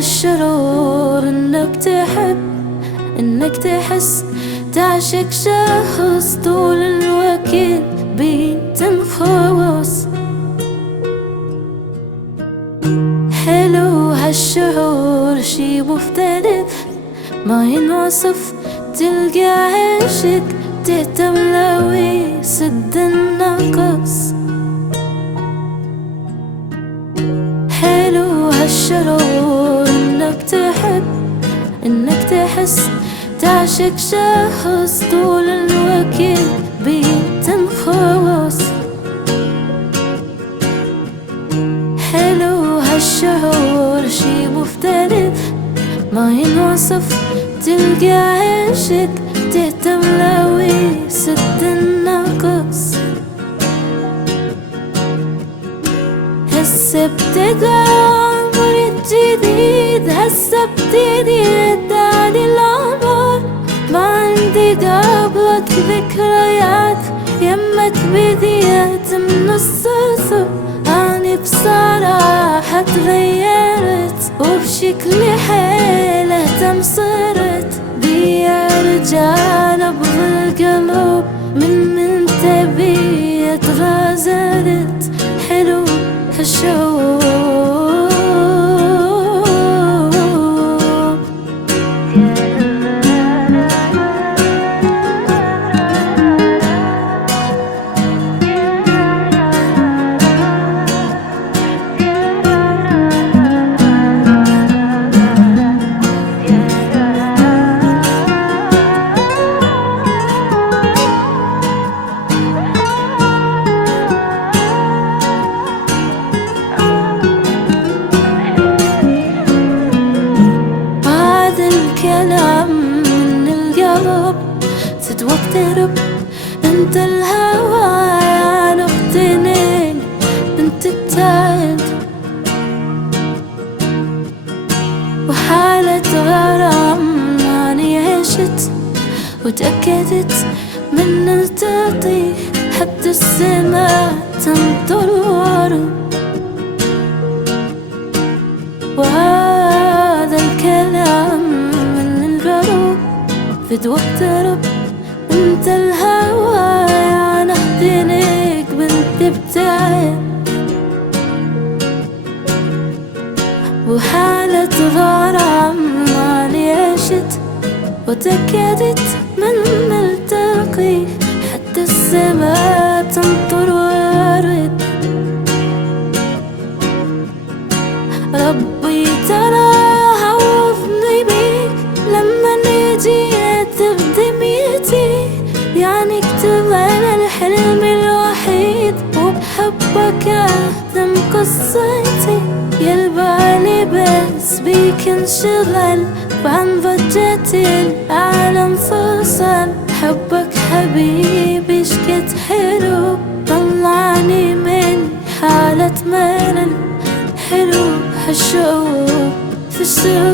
هالشعور انك تحب، انك تحس تعشق شخص طول الوقت بتنخوص. حلو هالشعور شي مختلف ما ينوصف، تلقى عشق تهتمله ويسد النقص. حلو هالشعور انك تحب، انك تحس تعشق شخص طول الوقت بتنخوص. حلو هالشعور شي مختلف ما ينوصف، تلقى عشق تهتمله ويسد النقص. هسه ابتدى عمري الجديد، هسه ابتدي يداني العمر، ما عندي قبلك ذكريات يمك بديت من الصفر. أنا بصراحة تغيرت وبشكل حيله تمصرت، بيا رجال بالقلب من تبيت غازلت. حلو هالشعور من القلب فد واقترب. انت الهوى يا نقطنين، انت التاج وحالة غرام اني عشت وتأكدت من نلتقي حتى السماء تمطر ورد. وهذا الكلام فد واقترب. انت الهوى يا نحضنك بنت بتاعي وحالة غرام ماني عشت وتأكدت من نلتقي حتى السماء تمطر ويرد. ربي ترى عوضني بيك لما جيت بدميتي، يعني اكتب انا الحلم الوحيد وبحبك اهدم قصتي. يلبالي بس بيك انشغل وعن ضجة العالم فصل. حبك حبيبي شكت حلو طلعني من حالة ملل. حلو هالشعور في السر